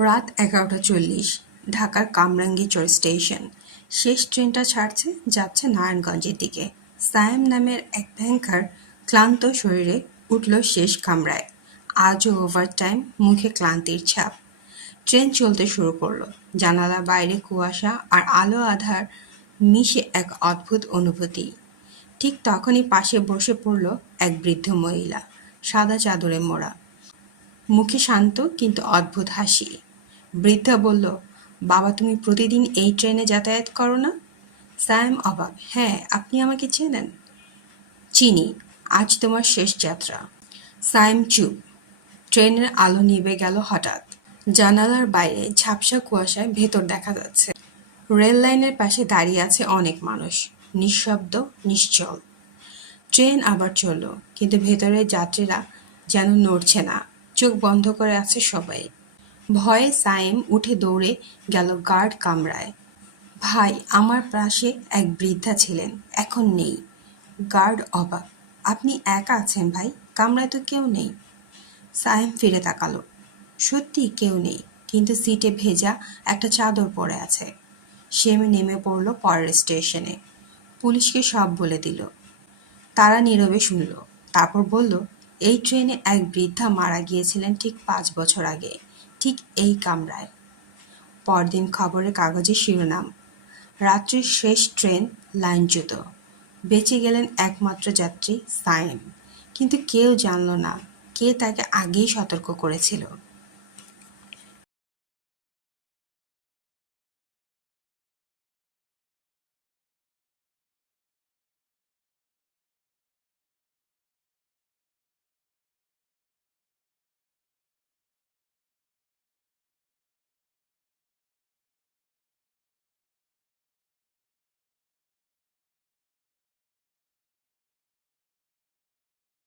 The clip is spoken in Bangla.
রাত এগারোটা চল্লিশ, ঢাকার কামরাঙ্গীরচর স্টেশন। শেষ ট্রেনটা ছাড়ছে, যাচ্ছে নারায়ণগঞ্জের দিকে। সায়েম নামের এক ব্যাংকার ক্লান্ত শরীরে উঠল শেষ কামরায়। আজও ওভারটাইম, মুখে ক্লান্তির ছাপ। ট্রেন চলতে শুরু করল। জানালা বাইরে কুয়াশা আর আলো আধার মিশে এক অদ্ভুত অনুভূতি। ঠিক তখনই পাশে বসে পড়ল এক বৃদ্ধ মহিলা, সাদা চাদরে মোড়া। মুখে শান্ত কিন্তু অদ্ভুত হাসি। বৃদ্ধা বলল, বাবা, তুমি প্রতিদিন এই ট্রেনে যাতায়াত করো না? সায়েম অবাক। হ্যাঁ আপনি আমাকে চেনেন? চিনি। আজ তোমার শেষ যাত্রা। সায়েম চুপ। ট্রেনের আলো নিভে গেল হঠাৎ। জানালার বাইরে ঝাপসা কুয়াশায় ভেতর দেখা যাচ্ছে। রেল লাইনের পাশে দাঁড়িয়ে আছে অনেক মানুষ। নিঃশব্দ, নিশ্চল। ট্রেন আবার চলল, কিন্তু ভেতরের যাত্রীরা যেন নড়ছে না। চোখ বন্ধ করে আছে সবাই। ভয়ে সায়েম উঠে দৌড়ে গেল গার্ড কামরায়। ভাই, আমার পাশে এক বৃদ্ধা ছিলেন, এখন নেই। গার্ড অবাক। আপনি একা আছেন ভাই, কামরায় তো কেউ নেই। সায়েম ফিরে তাকালো। সত্যি কেউ নেই, কিন্তু সিটে ভেজা একটা চাদর পড়ে আছে। সে নেমে পড়ল পরের স্টেশনে। পুলিশকে সব বলে দিল। তারা নীরবে শুনল। তারপর বলল, এই ট্রেনে এক বৃদ্ধা মারা গিয়েছিলেন ঠিক পাঁচ বছর আগে। ঠিক এই কামরায়। পরদিন খবরের কাগজে শিরোনাম, রাত্রির শেষ ট্রেন লাইনচ্যুত বেঁচে গেলেন একমাত্র যাত্রী সায়েম। কিন্তু কেউ জানল না, কে তাকে আগেই সতর্ক করেছিল।